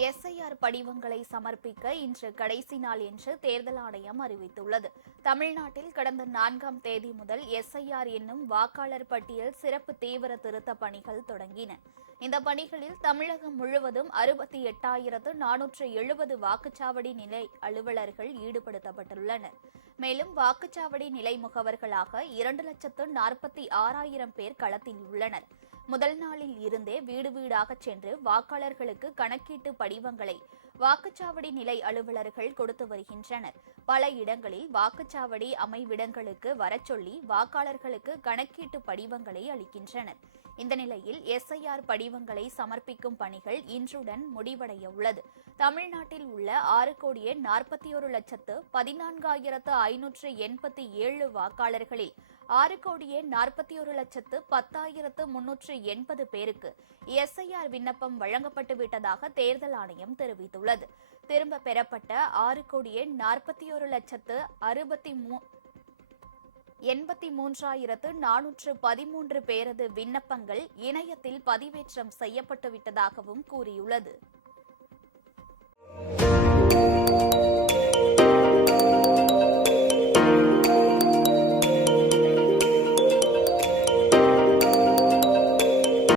SIR படிவங்களை சமர்ப்பிக்க இன்று கடைசி நாள் என்று தேர்தல் ஆணையம் அறிவித்துள்ளது. தமிழ்நாட்டில் கடந்த 4ஆம் தேதி முதல் எஸ்ஐஆர் என்னும் வாக்காளர் பட்டியல் சிறப்பு தீவிர திருத்த பணிகள் தொடங்கின. இந்த பணிகளில் தமிழகம் முழுவதும் 68,470 வாக்குச்சாவடி நிலை அலுவலர்கள் ஈடுபடுத்தப்பட்டுள்ளனர். மேலும் வாக்குச்சாவடி நிலை முகவர்களாக 2,46,000 பேர் களத்தில் உள்ளனர். முதல் நாளில் இருந்தே வீடு வீடாக சென்று வாக்காளர்களுக்கு கணக்கீட்டு படிவங்களை வாக்குச்சாவடி நிலை அலுவலர்கள் கொடுத்து வருகின்றனர். பல இடங்களில் வாக்குச்சாவடி அமைவிடங்களுக்கு வரச்சொல்லி வாக்காளர்களுக்கு கணக்கீட்டு படிவங்களை அளிக்கின்றனர். இந்த நிலையில் எஸ்ஐஆர் படிவங்களை சமர்ப்பிக்கும் பணிகள் இன்றுடன் முடிவடைய உள்ளது. தமிழ்நாட்டில் உள்ள 6,41,14,587 வாக்காளர்களில் 6,41,10,380 பேருக்கு எஸ்ஐஆர் விண்ணப்பம் வழங்கப்பட்டுவிட்டதாக தேர்தல் ஆணையம் தெரிவித்துள்ளது. திரும்ப பெறப்பட்ட 6,43,413 பேரது விண்ணப்பங்கள் இணையத்தில் பதிவேற்றம் செய்யப்பட்டுவிட்டதாகவும் கூறியுள்ளது.